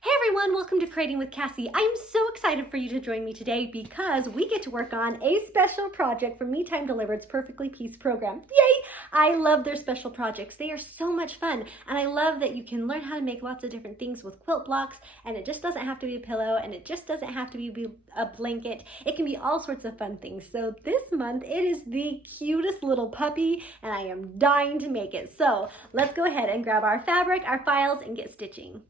Hey everyone, welcome to Creating with Cassie. I am so excited for you to join me today because we get to work on a special project from Me Time Delivered's Perfectly Peace program. Yay! I love their special projects. They are so much fun, and I love that you can learn how to make lots of different things with quilt blocks, and it just doesn't have to be a pillow, and it just doesn't have to be a blanket. It can be all sorts of fun things. So this month it is the cutest little puppy, and I am dying to make it. So let's go ahead and grab our fabric, our files, and get stitching.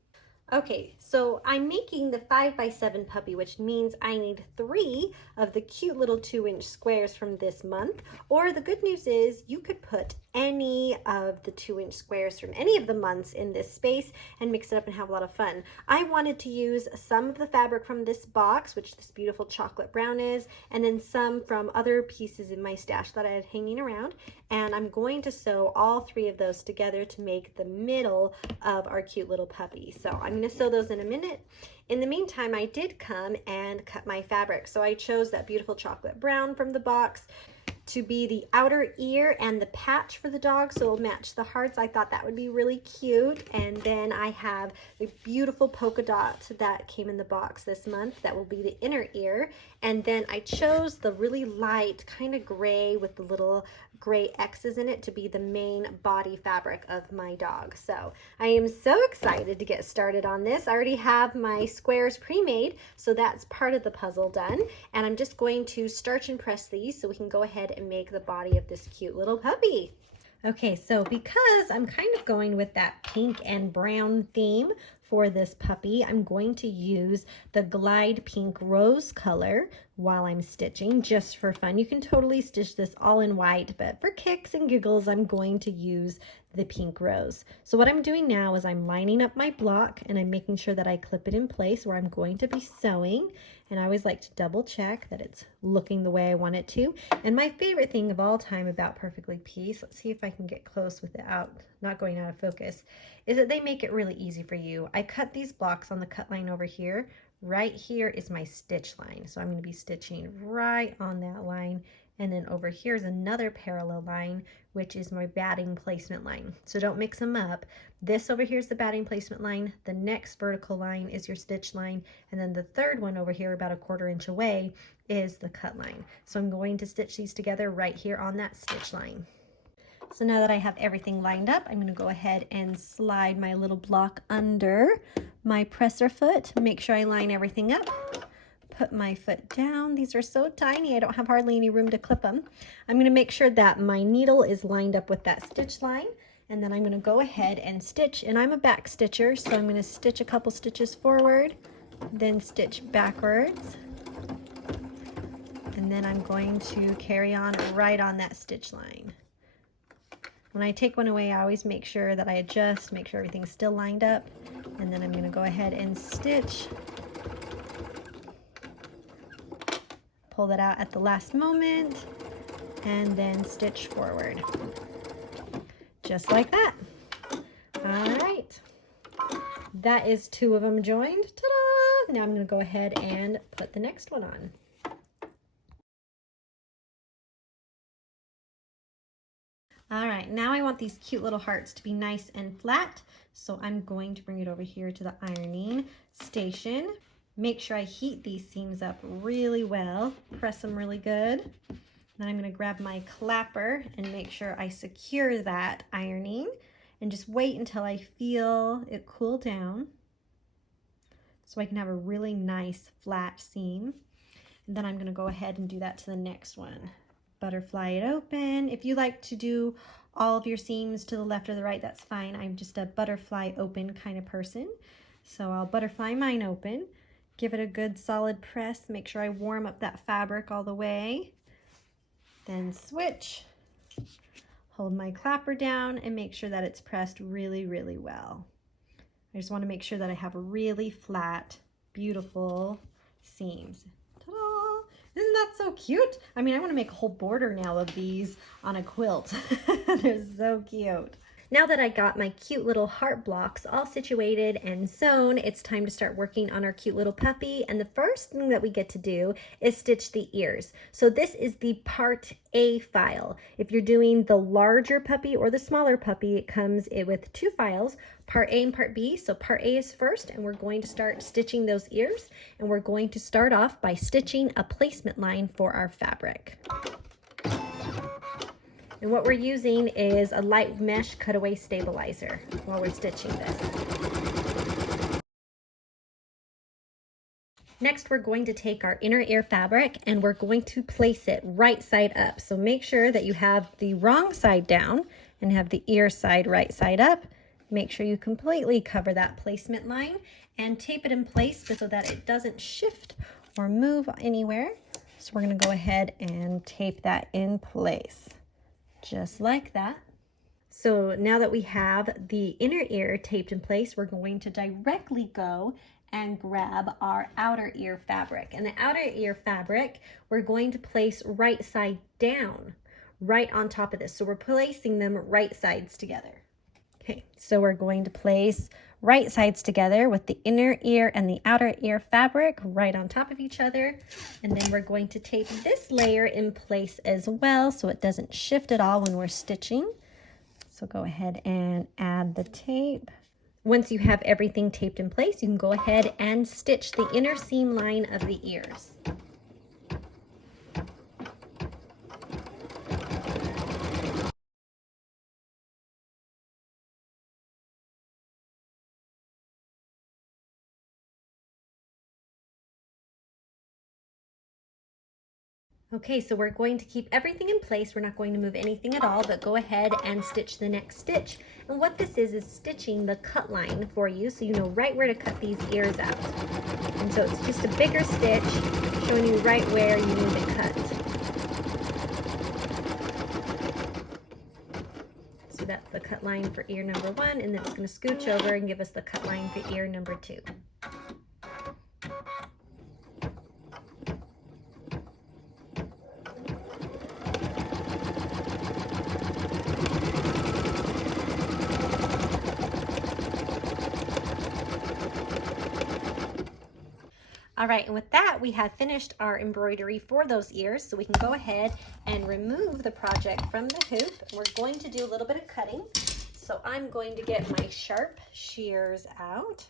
Okay, so I'm making the 5x7 puppy, which means I need 3 of the cute little 2-inch squares from this month. Or the good news is you could put any of the 2-inch squares from any of the months in this space and mix it up and have a lot of fun. I wanted to use some of the fabric from this box, which this beautiful chocolate brown is, and then some from other pieces in my stash that I had hanging around. And I'm going to sew all 3 of those together to make the middle of our cute little puppy. So I'm going to sew those in a minute. In the meantime, I did come and cut my fabric. So I chose that beautiful chocolate brown from the box to be the outer ear and the patch for the dog, so it'll match the hearts. I thought that would be really cute. And then I have the beautiful polka dot that came in the box this month that will be the inner ear. And then I chose the really light kind of gray with the little gray X's in it to be the main body fabric of my dog. So I am so excited to get started on this. I already have my squares pre-made, so that's part of the puzzle done. And I'm just going to starch and press these so we can go ahead and make the body of this cute little puppy. Okay, so because I'm kind of going with that pink and brown theme for this puppy, I'm going to use the Glide Pink Rose color while I'm stitching, just for fun. You can totally stitch this all in white, but for kicks and giggles, I'm going to use the pink rose. So what I'm doing now is I'm lining up my block and I'm making sure that I clip it in place where I'm going to be sewing. And I always like to double check that it's looking the way I want it to. And my favorite thing of all time about Perfectly Peace, let's see if I can get close without not going out of focus, is that they make it really easy for you. I cut these blocks on the cut line over here. Right here is my stitch line. So I'm going to be stitching right on that line. And then over here is another parallel line, which is my batting placement line. So don't mix them up. This over here is the batting placement line. The next vertical line is your stitch line. And then the third one over here, about a 1/4 inch away, is the cut line. So I'm going to stitch these together right here on that stitch line. So now that I have everything lined up, I'm going to go ahead and slide my little block under my presser foot. Make sure I line everything up. Put my foot down. These are so tiny, I don't have hardly any room to clip them. I'm going to make sure that my needle is lined up with that stitch line, and then I'm going to go ahead and stitch. And I'm a back stitcher, so I'm going to stitch a couple stitches forward, then stitch backwards, and then I'm going to carry on right on that stitch line. When I take one away, I always make sure that I adjust, make sure everything's still lined up, and then I'm going to go ahead and stitch. Pull that out at the last moment, and then stitch forward. Just like that. All right. That is 2 of them joined. Ta-da! Now I'm going to go ahead and put the next one on. All right, now I want these cute little hearts to be nice and flat, so I'm going to bring it over here to the ironing station. Make sure I heat these seams up really well, press them really good. Then I'm going to grab my clapper and make sure I secure that ironing and just wait until I feel it cool down so I can have a really nice flat seam. And then I'm going to go ahead and do that to the next one. Butterfly it open. If you like to do all of your seams to the left or the right, that's fine. I'm just a butterfly open kind of person. So I'll butterfly mine open, give it a good solid press, make sure I warm up that fabric all the way, then switch, hold my clapper down and make sure that it's pressed really, really well. I just want to make sure that I have really flat, beautiful seams. Isn't that so cute? I mean, I want to make a whole border now of these on a quilt. They're so cute. Now that I got my cute little heart blocks all situated and sewn, it's time to start working on our cute little puppy. And the first thing that we get to do is stitch the ears. So this is the Part A file. If you're doing the larger puppy or the smaller puppy, it comes with two files, Part A and Part B. So Part A is first, and we're going to start stitching those ears. And we're going to start off by stitching a placement line for our fabric. And what we're using is a light mesh cutaway stabilizer while we're stitching this. Next, we're going to take our inner ear fabric and we're going to place it right side up. So make sure that you have the wrong side down and have the ear side right side up. Make sure you completely cover that placement line and tape it in place so that it doesn't shift or move anywhere. So we're going to go ahead and tape that in place. Just like that. So now that we have the inner ear taped in place, we're going to directly go and grab our outer ear fabric. And the outer ear fabric, we're going to place right side down, right on top of this. So we're placing them right sides together. Okay, so we're going to place right sides together with the inner ear and the outer ear fabric right on top of each other. And then we're going to tape this layer in place as well so it doesn't shift at all when we're stitching. So go ahead and add the tape. Once you have everything taped in place, you can go ahead and stitch the inner seam line of the ears. Okay, so we're going to keep everything in place. We're not going to move anything at all, but go ahead and stitch the next stitch. And what this is stitching the cut line for you so you know right where to cut these ears out. And so it's just a bigger stitch showing you right where you need to cut. So that's the cut line for ear number 1, and then it's going to scooch over and give us the cut line for ear number 2. All right, and with that, we have finished our embroidery for those ears, so we can go ahead and remove the project from the hoop. We're going to do a little bit of cutting. So I'm going to get my sharp shears out,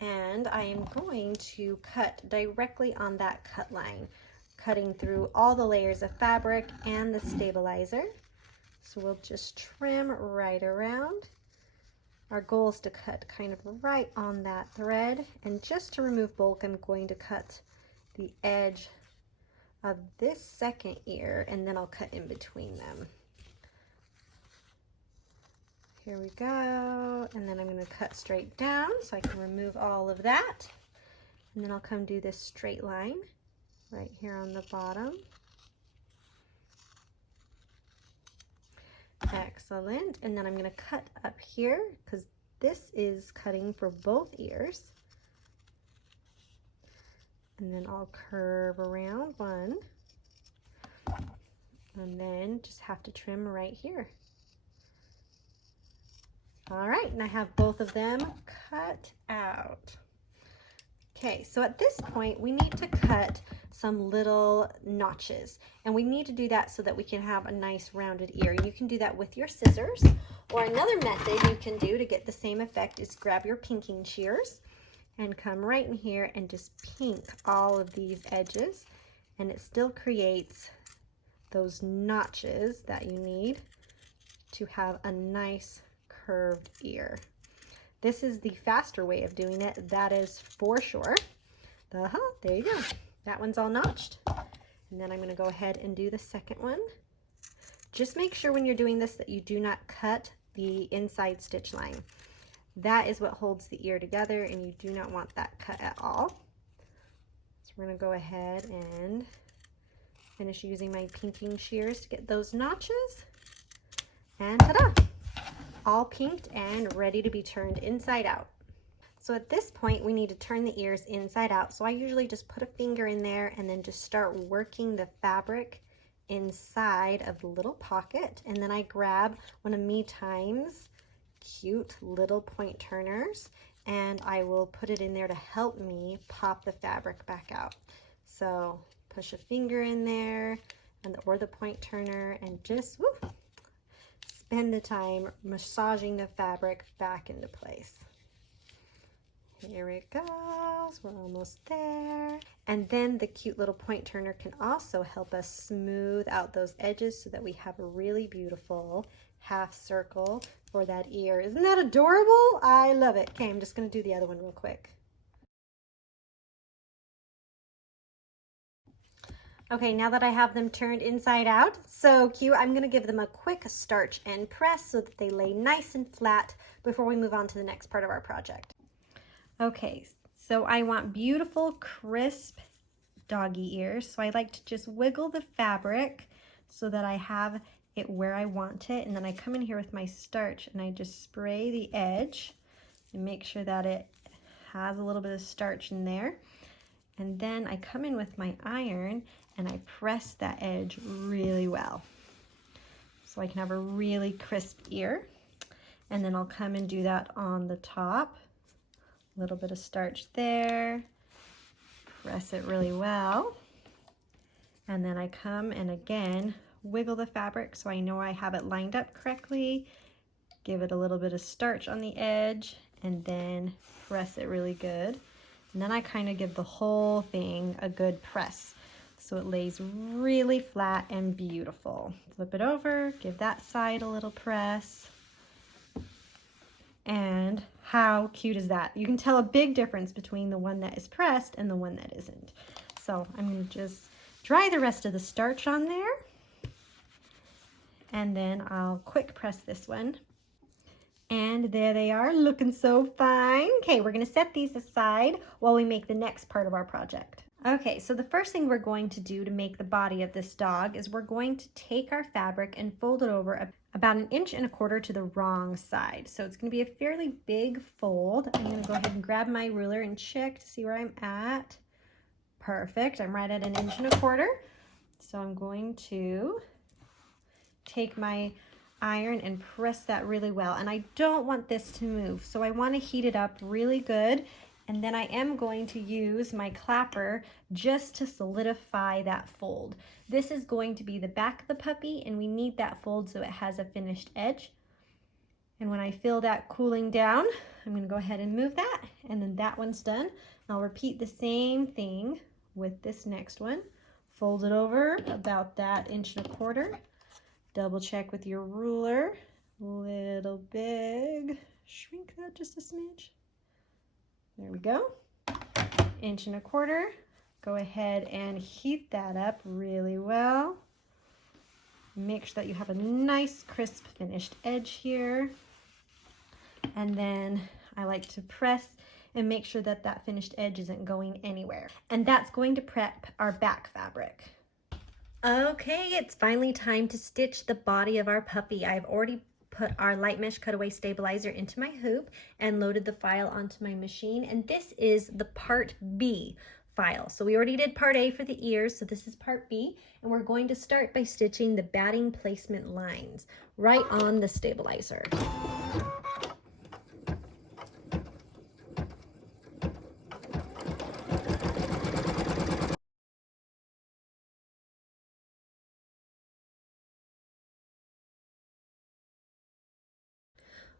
and I am going to cut directly on that cut line, cutting through all the layers of fabric and the stabilizer. So we'll just trim right around. Our goal is to cut kind of right on that thread, and just to remove bulk, I'm going to cut the edge of this second ear, and then I'll cut in between them. Here we go, and then I'm going to cut straight down so I can remove all of that, and then I'll come do this straight line right here on the bottom. Excellent. And then I'm going to cut up here because this is cutting for both ears. And then I'll curve around one. And then just have to trim right here. All right, and I have both of them cut out. Okay, so at this point, we need to cut some little notches, and we need to do that so that we can have a nice rounded ear. You can do that with your scissors, or another method you can do to get the same effect is grab your pinking shears and come right in here and just pink all of these edges, and it still creates those notches that you need to have a nice curved ear. This is the faster way of doing it, that is for sure. There you go. That one's all notched. And then I'm going to go ahead and do the second one. Just make sure when you're doing this that you do not cut the inside stitch line. That is what holds the ear together, and you do not want that cut at all. So we're going to go ahead and finish using my pinking shears to get those notches. And ta-da! All pinked and ready to be turned inside out. So at this point, we need to turn the ears inside out. So I usually just put a finger in there and then just start working the fabric inside of the little pocket, and then I grab one of Me Time's cute little point turners, and I will put it in there to help me pop the fabric back out. So push a finger in there or the point turner and just spend the time massaging the fabric back into place. Here it goes, we're almost there. And then the cute little point turner can also help us smooth out those edges so that we have a really beautiful half circle for that ear. Isn't that adorable? I love it. Okay, I'm just gonna do the other one real quick. Okay, now that I have them turned inside out, so cute, I'm gonna give them a quick starch and press so that they lay nice and flat before we move on to the next part of our project. Okay, so I want beautiful, crisp doggy ears. So I like to just wiggle the fabric so that I have it where I want it. And then I come in here with my starch and I just spray the edge and make sure that it has a little bit of starch in there. And then I come in with my iron and I press that edge really well so I can have a really crisp ear. And then I'll come and do that on the top. A little bit of starch there, press it really well, and then I come and again wiggle the fabric so I know I have it lined up correctly, give it a little bit of starch on the edge, and then press it really good. And then I kind of give the whole thing a good press so it lays really flat and beautiful. Flip it over, give that side a little press. And how cute is that? You can tell a big difference between the one that is pressed and the one that isn't. So I'm going to just dry the rest of the starch on there. And then I'll quick press this one. And there they are, looking so fine. Okay, we're going to set these aside while we make the next part of our project. Okay, so the first thing we're going to do to make the body of this dog is we're going to take our fabric and fold it over about 1.25 inches to the wrong side. So it's going to be a fairly big fold. I'm going to go ahead and grab my ruler and check to see where I'm at. Perfect, I'm right at 1.25 inches. So I'm going to take my iron and press that really well. And I don't want this to move, so I want to heat it up really good. And then I am going to use my clapper just to solidify that fold. This is going to be the back of the puppy, and we need that fold so it has a finished edge. And when I feel that cooling down, I'm going to go ahead and move that, and then that one's done. I'll repeat the same thing with this next one. Fold it over about that 1.25 inches. Double check with your ruler. Little big. Shrink that just a smidge. There we go. 1.25 inches. Go ahead and heat that up really well. Make sure that you have a nice crisp finished edge here. And then I like to press and make sure that that finished edge isn't going anywhere. And that's going to prep our back fabric. Okay, it's finally time to stitch the body of our puppy. I've already put our light mesh cutaway stabilizer into my hoop and loaded the file onto my machine. And this is the part B file. So we already did part A for the ears, so this is part B. And we're going to start by stitching the batting placement lines right on the stabilizer.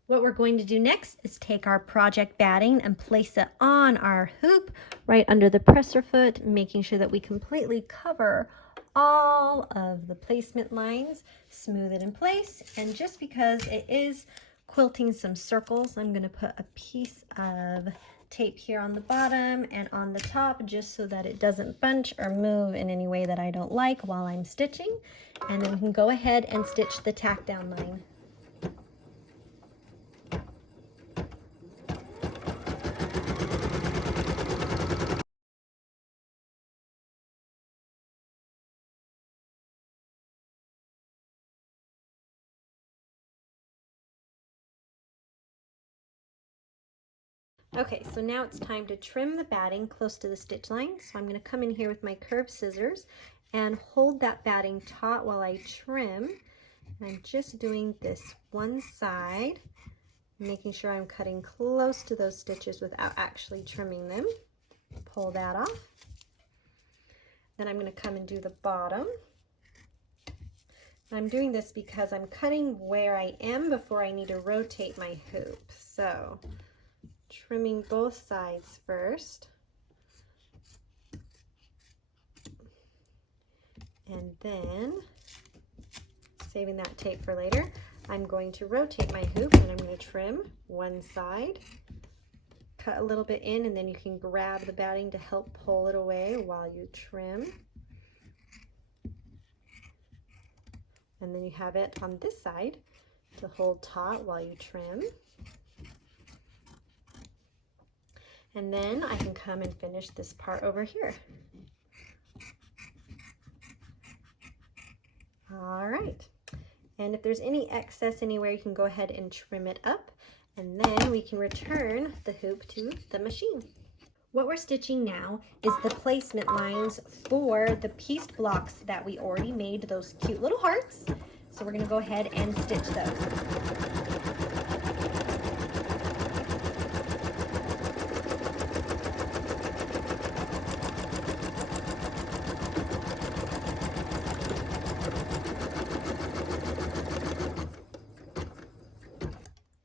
What we're going to do next is take our project batting and place it on our hoop right under the presser foot, making sure that we completely cover all of the placement lines, smooth it in place. And just because it is quilting some circles, I'm going to put a piece of tape here on the bottom and on the top just so that it doesn't bunch or move in any way that I don't like while I'm stitching. And then we can go ahead and stitch the tack down line. Okay, so now it's time to trim the batting close to the stitch line. So I'm going to come in here with my curved scissors and hold that batting taut while I trim. I'm just doing this one side, making sure I'm cutting close to those stitches without actually trimming them. Pull that off. Then I'm going to come and do the bottom. I'm doing this because I'm cutting where I am before I need to rotate my hoop. So, trimming both sides first. And then, saving that tape for later, I'm going to rotate my hoop and I'm going to trim one side. Cut a little bit in, and then you can grab the batting to help pull it away while you trim. And then you have it on this side to hold taut while you trim. And then I can come and finish this part over here. All right. And if there's any excess anywhere, you can go ahead and trim it up. And then we can return the hoop to the machine. What we're stitching now is the placement lines for the pieced blocks that we already made, those cute little hearts. So we're going to go ahead and stitch those.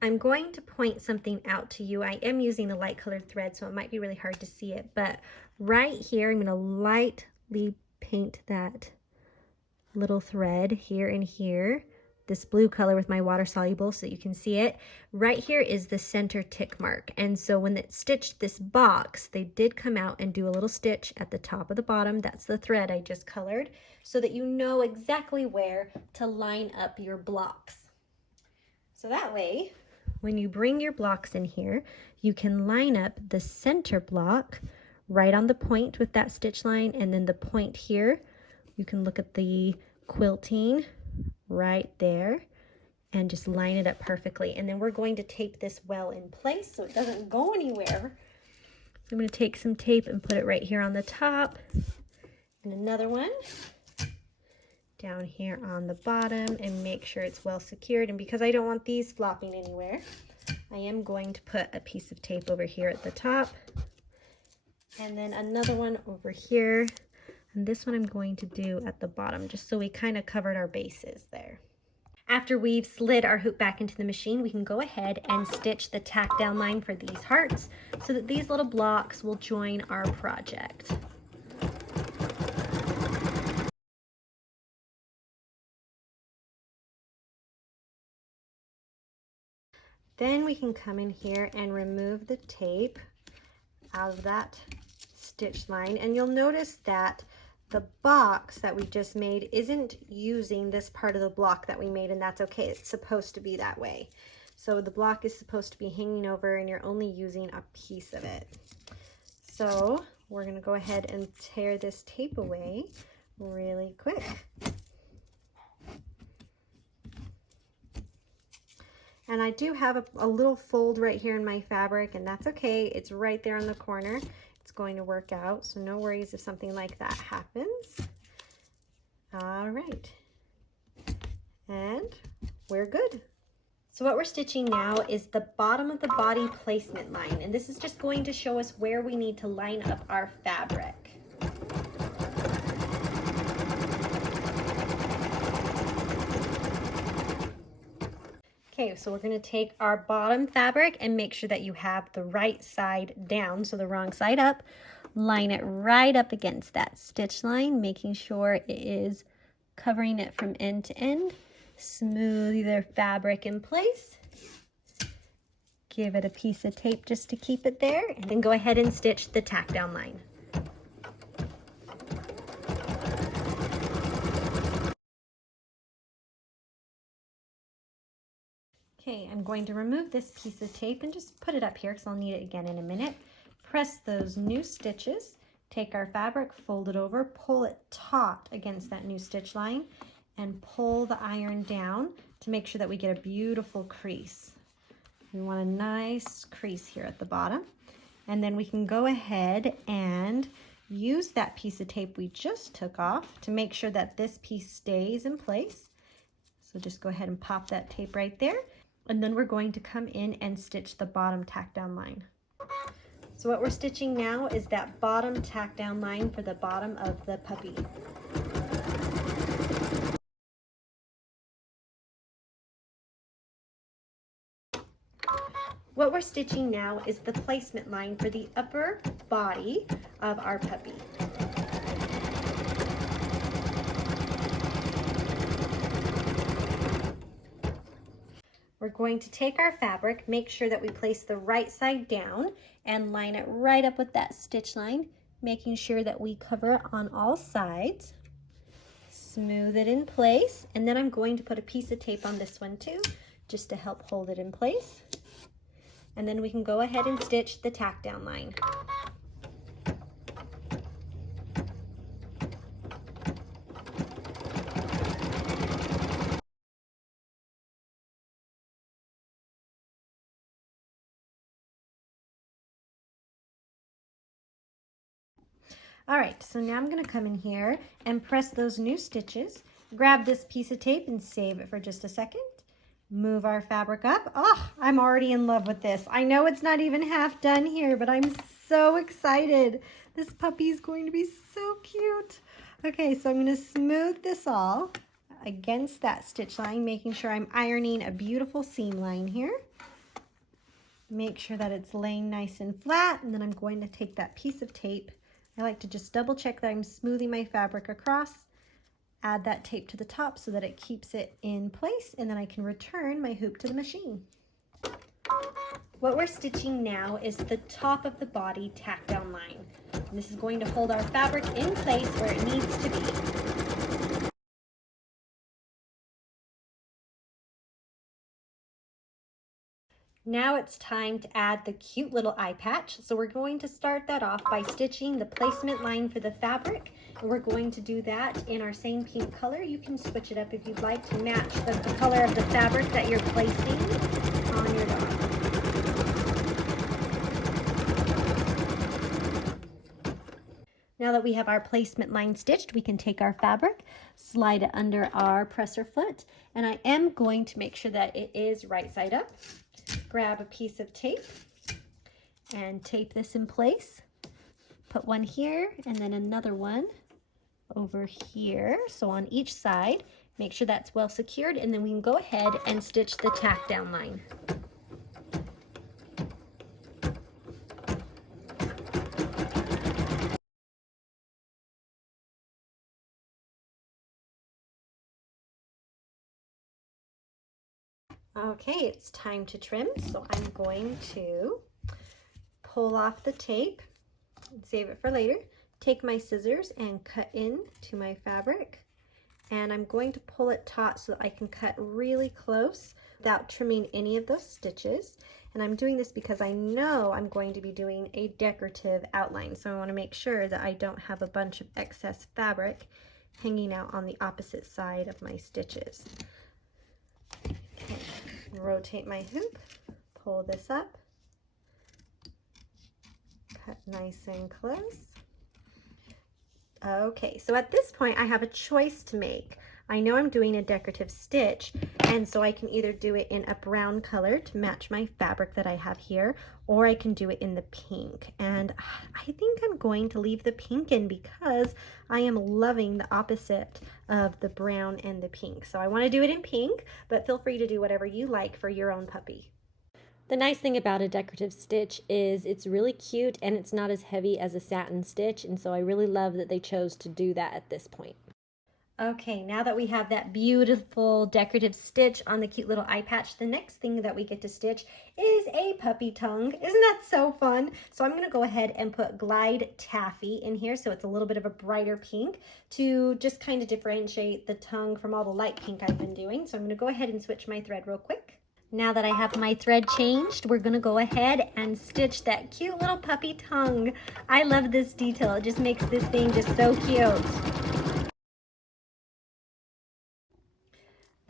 I'm going to point something out to you. I am using a light colored thread, so it might be really hard to see it, but right here, I'm going to lightly paint that little thread here and here, this blue color with my water soluble so that you can see it. Right here is the center tick mark, and so when it stitched this box, they did come out and do a little stitch at the top of the bottom. That's the thread I just colored, so that you know exactly where to line up your blocks. So that way, when you bring your blocks in here, you can line up the center block right on the point with that stitch line, and then the point here, you can look at the quilting right there and just line it up perfectly. And then we're going to tape this well in place so it doesn't go anywhere. I'm going to take some tape and put it right here on the top, and another one down here on the bottom, and make sure it's well secured. And because I don't want these flopping anywhere, I am going to put a piece of tape over here at the top, and then another one over here, and this one I'm going to do at the bottom, just so we kind of covered our bases there. After we've slid our hoop back into the machine, we can go ahead and stitch the tack down line for these hearts so that these little blocks will join our project. Then we can come in here and remove the tape out of that stitch line, and you'll notice that the box that we just made isn't using this part of the block that we made, and that's okay. It's supposed to be that way. So the block is supposed to be hanging over, and you're only using a piece of it. So we're going to go ahead and tear this tape away really quick. And I do have a little fold right here in my fabric, and that's okay. It's right there in the corner. It's going to work out, so no worries if something like that happens. All right. And we're good. So what we're stitching now is the bottom of the body placement line, and this is just going to show us where we need to line up our fabric. Okay, so we're going to take our bottom fabric and make sure that you have the right side down, so the wrong side up. Line it right up against that stitch line, making sure it is covering it from end to end. Smooth your fabric in place. Give it a piece of tape just to keep it there, and then go ahead and stitch the tack down line. Okay, I'm going to remove this piece of tape and just put it up here because I'll need it again in a minute. Press those new stitches, take our fabric, fold it over, pull it taut against that new stitch line, and pull the iron down to make sure that we get a beautiful crease. We want a nice crease here at the bottom. And then we can go ahead and use that piece of tape we just took off to make sure that this piece stays in place. So just go ahead and pop that tape right there. And then we're going to come in and stitch the bottom tack down line. So what we're stitching now is that bottom tack down line for the bottom of the puppy. What we're stitching now is the placement line for the upper body of our puppy. We're going to take our fabric, make sure that we place the right side down and line it right up with that stitch line, making sure that we cover it on all sides. Smooth it in place, and then I'm going to put a piece of tape on this one too, just to help hold it in place. And then we can go ahead and stitch the tack down line. All right, so now I'm going to come in here and press those new stitches. Grab this piece of tape and save it for just a second. Move our fabric up. Oh, I'm already in love with this. I know it's not even half done here, but I'm so excited. This puppy is going to be so cute. Okay, so I'm going to smooth this all against that stitch line, making sure I'm ironing a beautiful seam line here. Make sure that it's laying nice and flat, and then I'm going to take that piece of tape. I like to just double check that I'm smoothing my fabric across. Add that tape to the top so that it keeps it in place, and then I can return my hoop to the machine. What we're stitching now is the top of the body tack down line. And this is going to hold our fabric in place where it needs to be. Now it's time to add the cute little eye patch. So we're going to start that off by stitching the placement line for the fabric. And we're going to do that in our same pink color. You can switch it up if you'd like to match the color of the fabric that you're placing on your dog. Now that we have our placement line stitched, we can take our fabric, slide it under our presser foot, and I am going to make sure that it is right side up. Grab a piece of tape and tape this in place. Put one here and then another one over here. So on each side, make sure that's well secured, and then we can go ahead and stitch the tack down line. Okay, it's time to trim, so I'm going to pull off the tape and save it for later. Take my scissors and cut into my fabric, and I'm going to pull it taut so that I can cut really close without trimming any of those stitches. And I'm doing this because I know I'm going to be doing a decorative outline, so I want to make sure that I don't have a bunch of excess fabric hanging out on the opposite side of my stitches. Okay. Rotate my hoop, pull this up, cut nice and close. Okay, so at this point I have a choice to make. I know I'm doing a decorative stitch, and so I can either do it in a brown color to match my fabric that I have here, or I can do it in the pink. And I think I'm going to leave the pink in because I am loving the opposite of the brown and the pink. So I want to do it in pink, but feel free to do whatever you like for your own puppy. The nice thing about a decorative stitch is it's really cute and it's not as heavy as a satin stitch, and so I really love that they chose to do that at this point. Okay, now that we have that beautiful decorative stitch on the cute little eye patch, the next thing that we get to stitch is a puppy tongue. Isn't that so fun? So I'm going to go ahead and put Glide Taffy in here so it's a little bit of a brighter pink to just kind of differentiate the tongue from all the light pink I've been doing. So I'm going to go ahead and switch my thread real quick. Now that I have my thread changed, we're going to go ahead and stitch that cute little puppy tongue. I love this detail. It just makes this thing just so cute.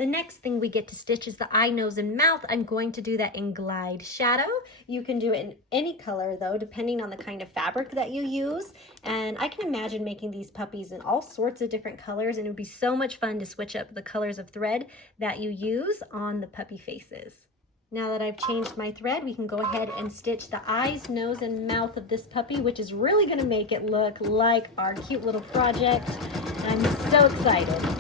The next thing we get to stitch is the eye, nose, and mouth. I'm going to do that in Glide Shadow. You can do it in any color though, depending on the kind of fabric that you use. And I can imagine making these puppies in all sorts of different colors, and it would be so much fun to switch up the colors of thread that you use on the puppy faces. Now that I've changed my thread, we can go ahead and stitch the eyes, nose, and mouth of this puppy, which is really gonna make it look like our cute little project. I'm so excited.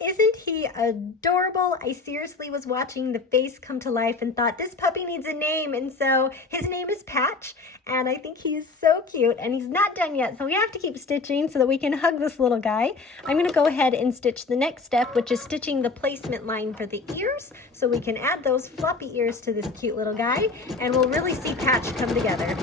Isn't he adorable? I seriously was watching the face come to life and thought this puppy needs a name, and so his name is Patch, and I think he's so cute, and he's not done yet, so we have to keep stitching so that we can hug this little guy. I'm going to go ahead and stitch the next step, which is stitching the placement line for the ears, so we can add those floppy ears to this cute little guy, and we'll really see Patch come together.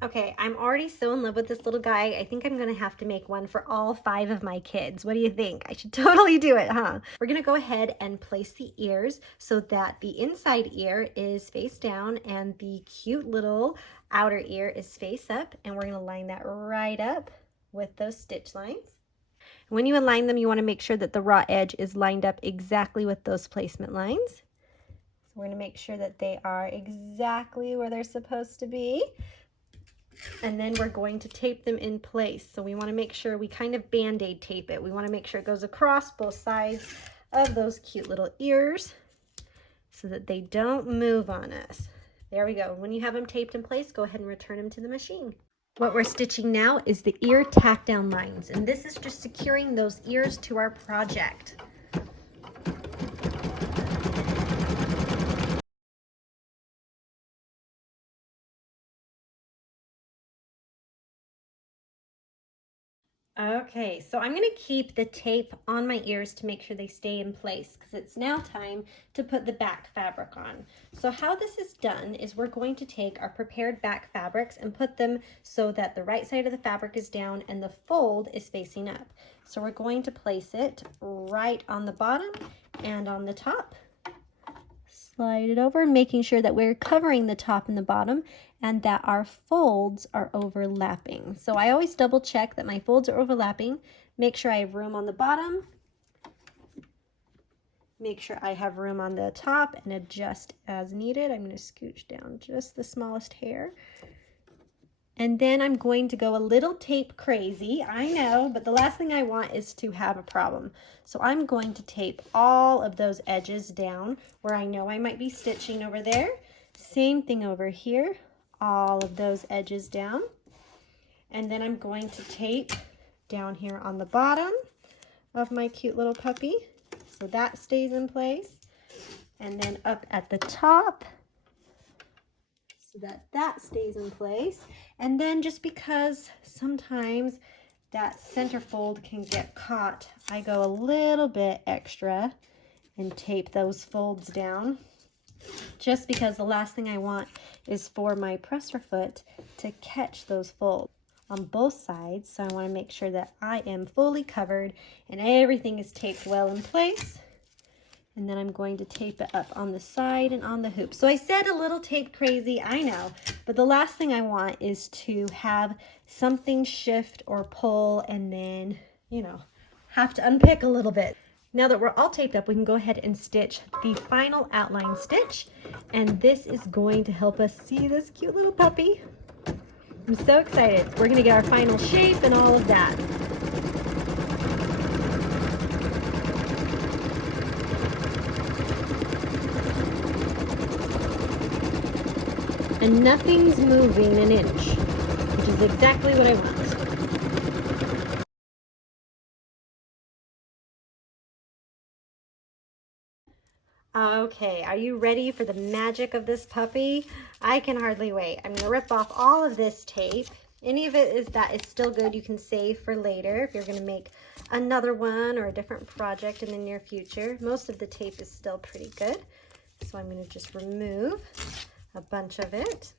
Okay, I'm already so in love with this little guy. I think I'm gonna have to make one for all 5 of my kids. What do you think? I should totally do it, huh? We're gonna go ahead and place the ears so that the inside ear is face down and the cute little outer ear is face up, and we're gonna line that right up with those stitch lines. When you align them, you wanna make sure that the raw edge is lined up exactly with those placement lines. So we're gonna make sure that they are exactly where they're supposed to be. And then we're going to tape them in place. So we want to make sure we kind of band-aid tape it. We want to make sure it goes across both sides of those cute little ears so that they don't move on us. There we go. When you have them taped in place, go ahead and return them to the machine. What we're stitching now is the ear tack down lines, and this is just securing those ears to our project. Okay, so I'm going to keep the tape on my ears to make sure they stay in place because it's now time to put the back fabric on. So how this is done is we're going to take our prepared back fabrics and put them so that the right side of the fabric is down and the fold is facing up. So we're going to place it right on the bottom and on the top. Slide it over, making sure that we're covering the top and the bottom and that our folds are overlapping. So I always double check that my folds are overlapping, make sure I have room on the bottom, make sure I have room on the top, and adjust as needed. I'm going to scooch down just the smallest hair. And then I'm going to go a little tape crazy, I know, but the last thing I want is to have a problem. So I'm going to tape all of those edges down where I know I might be stitching over there. Same thing over here, all of those edges down. And then I'm going to tape down here on the bottom of my cute little puppy, so that stays in place. And then up at the top, so that that stays in place. And then just because sometimes that center fold can get caught, I go a little bit extra and tape those folds down, just because the last thing I want is for my presser foot to catch those folds on both sides. So I want to make sure that I am fully covered and everything is taped well in place. And then I'm going to tape it up on the side and on the hoop. So I said a little tape crazy, I know, but the last thing I want is to have something shift or pull and then, you know, have to unpick a little bit. Now that we're all taped up, we can go ahead and stitch the final outline stitch. And this is going to help us see this cute little puppy. I'm so excited. We're gonna get our final shape and all of that. And nothing's moving an inch, which is exactly what I want. Okay, are you ready for the magic of this puppy? I can hardly wait. I'm gonna rip off all of this tape. Any of it that is still good, you can save for later if you're gonna make another one or a different project in the near future. Most of the tape is still pretty good. So I'm gonna just remove a bunch of it.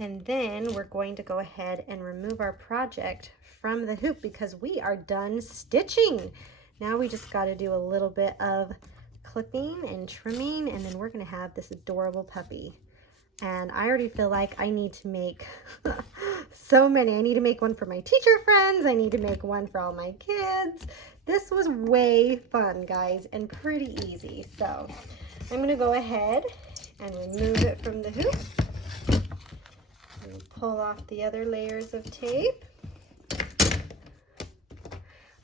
And then we're going to go ahead and remove our project from the hoop because we are done stitching. Now we just got to do a little bit of clipping and trimming, and then we're going to have this adorable puppy. And I already feel like I need to make so many. I need to make one for my teacher friends. I need to make one for all my kids. This was way fun, guys, and pretty easy. So I'm going to go ahead and remove it from the hoop. And pull off the other layers of tape.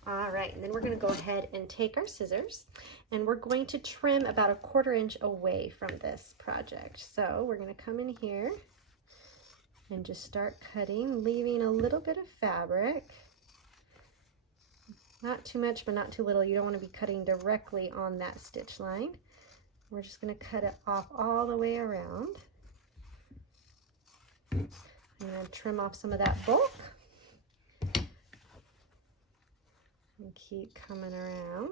All right, and then we're going to go ahead and take our scissors, and we're going to trim about a 1/4 inch away from this project. So we're going to come in here and just start cutting, leaving a little bit of fabric. Not too much, but not too little. You don't want to be cutting directly on that stitch line. We're just going to cut it off all the way around. I'm going to trim off some of that bulk. And keep coming around.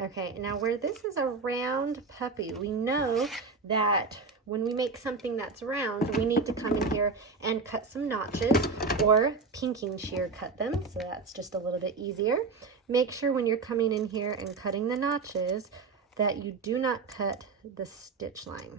Okay, now where this is a round puppy, we know that when we make something that's round, we need to come in here and cut some notches or pinking shear cut them, so that's just a little bit easier. Make sure when you're coming in here and cutting the notches that you do not cut the stitch line.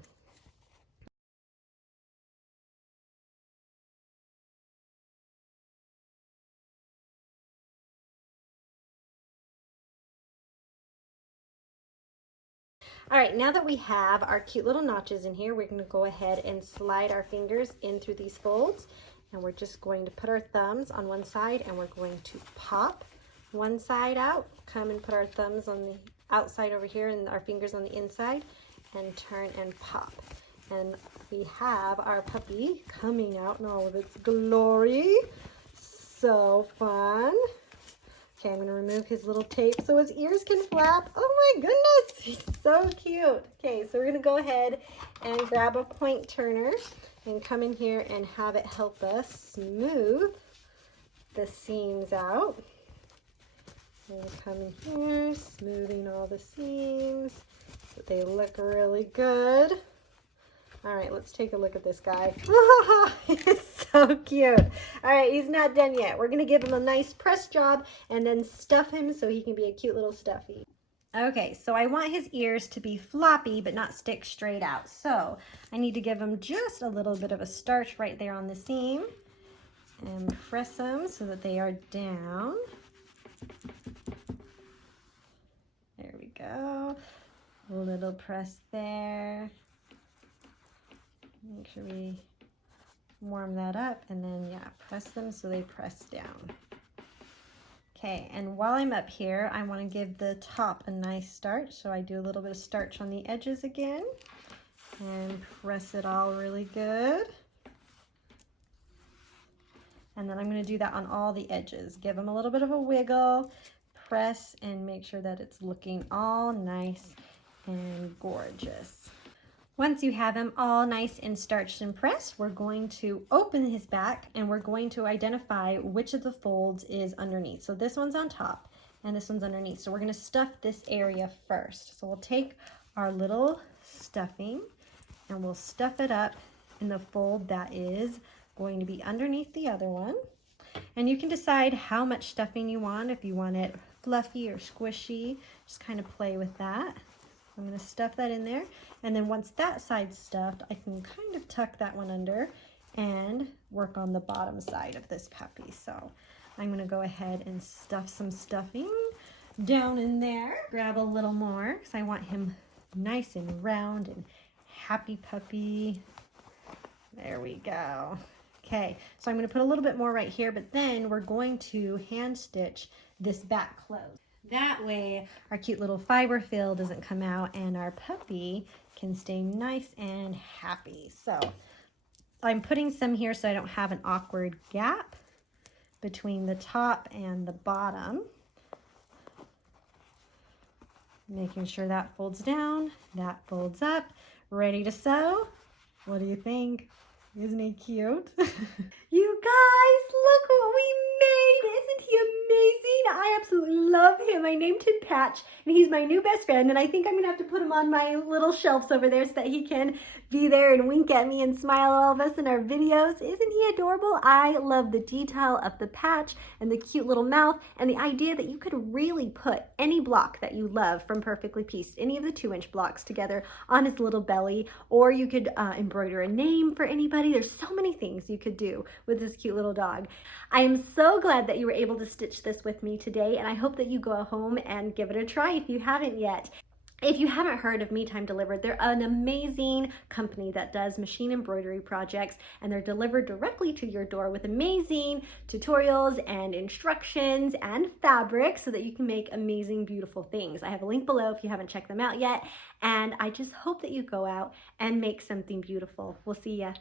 All right, now that we have our cute little notches in here, we're going to go ahead and slide our fingers in through these folds. And we're just going to put our thumbs on one side, and we're going to pop one side out. Come and put our thumbs on the outside over here and our fingers on the inside, and turn and pop. And we have our puppy coming out in all of its glory. So fun. Okay, I'm going to remove his little tape so his ears can flap. Oh my goodness, he's so cute. Okay, so we're going to go ahead and grab a point turner and come in here and have it help us smooth the seams out. I'm going to come in here, smoothing all the seams so they look really good. All right, let's take a look at this guy. He's so cute. All right, he's not done yet. We're going to give him a nice press job and then stuff him so he can be a cute little stuffy. Okay, so I want his ears to be floppy but not stick straight out. So I need to give him just a little bit of a starch right there on the seam and press them so that they are down. There we go. A little press there. Make sure we warm that up, and then yeah, press them so they press down. Okay, and while I'm up here, I want to give the top a nice starch, so I do a little bit of starch on the edges again and press it all really good. And then I'm going to do that on all the edges. Give them a little bit of a wiggle, press, and make sure that it's looking all nice and gorgeous. Once you have him all nice and starched and pressed, we're going to open his back and we're going to identify which of the folds is underneath. So this one's on top and this one's underneath. So we're going to stuff this area first. So we'll take our little stuffing and we'll stuff it up in the fold that is going to be underneath the other one. And you can decide how much stuffing you want, if you want it fluffy or squishy, just kind of play with that. I'm going to stuff that in there, and then once that side's stuffed, I can kind of tuck that one under and work on the bottom side of this puppy. So I'm going to go ahead and stuff some stuffing down in there. Grab a little more because I want him nice and round and happy puppy. There we go. Okay, so I'm going to put a little bit more right here, but then we're going to hand stitch this back closed. That way our cute little fiber fill doesn't come out and our puppy can stay nice and happy. So I'm putting some here so I don't have an awkward gap between the top and the bottom. Making sure that folds down, that folds up, ready to sew. What do you think? Isn't he cute? You guys, look what we made. Isn't he amazing? I absolutely love him. I named him Patch, and he's my new best friend, and I think I'm gonna have to put him on my little shelves over there so that he can be there and wink at me and smile at all of us in our videos. Isn't he adorable? I love the detail of the patch and the cute little mouth, and the idea that you could really put any block that you love from Perfectly Pieced, any of the 2-inch blocks together on his little belly, or you could embroider a name for anybody. There's so many things you could do with this cute little dog. I am so glad that you were able to stitch this with me today, and I hope that you go home and give it a try if you haven't yet. If you haven't heard of Me Time Delivered, they're an amazing company that does machine embroidery projects, and they're delivered directly to your door with amazing tutorials and instructions and fabrics so that you can make amazing, beautiful things. I have a link below if you haven't checked them out yet, and I just hope that you go out and make something beautiful. We'll see ya.